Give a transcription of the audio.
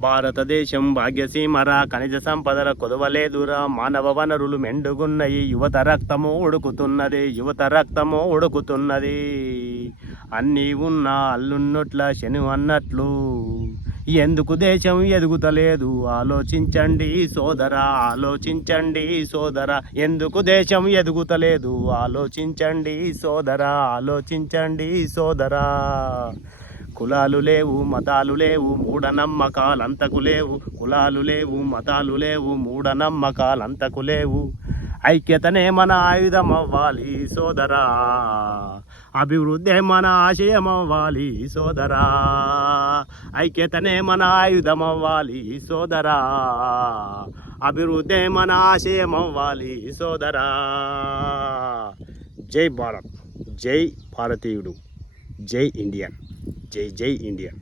భారతదేశం భాగ్యసీమరా ఖనిజ సంపదల కొదవలేదురా. మానవ వనరులు మెండుగున్నయి యువత రక్తము ఉడుకుతున్నది యువత రక్తము ఉడుకుతున్నది. అన్నీ ఉన్న అల్లున్నట్ల శని అన్నట్లు. ఎందుకు దేశం ఎదుగుతలేదు? ఆలోచించండి సోదరా ఆలోచించండి సోదరా. ఎందుకు దేశం ఎదుగుతలేదు? ఆలోచించండి సోదరా ఆలోచించండి సోదరా. కులాలు లేవు మతాలు లేవు మూఢనమ్మకాలంతకు లేవు. కులాలు లేవు మతాలు లేవు మూఢనమ్మకాలంతకు లేవు. ఐక్యతనే మన ఆయుధం అవ్వాలి సోదరా. అభివృద్ధే మన ఆశయం అవ్వాలి సోదరా. ఐక్యతనే మన ఆయుధం అవ్వాలి సోదరా. అభివృద్ధే మన ఆశయం అవ్వాలి సోదరా. జై భారత్. జై భారతీయుడు. జై ఇండియన్. జై జై ఇండియన్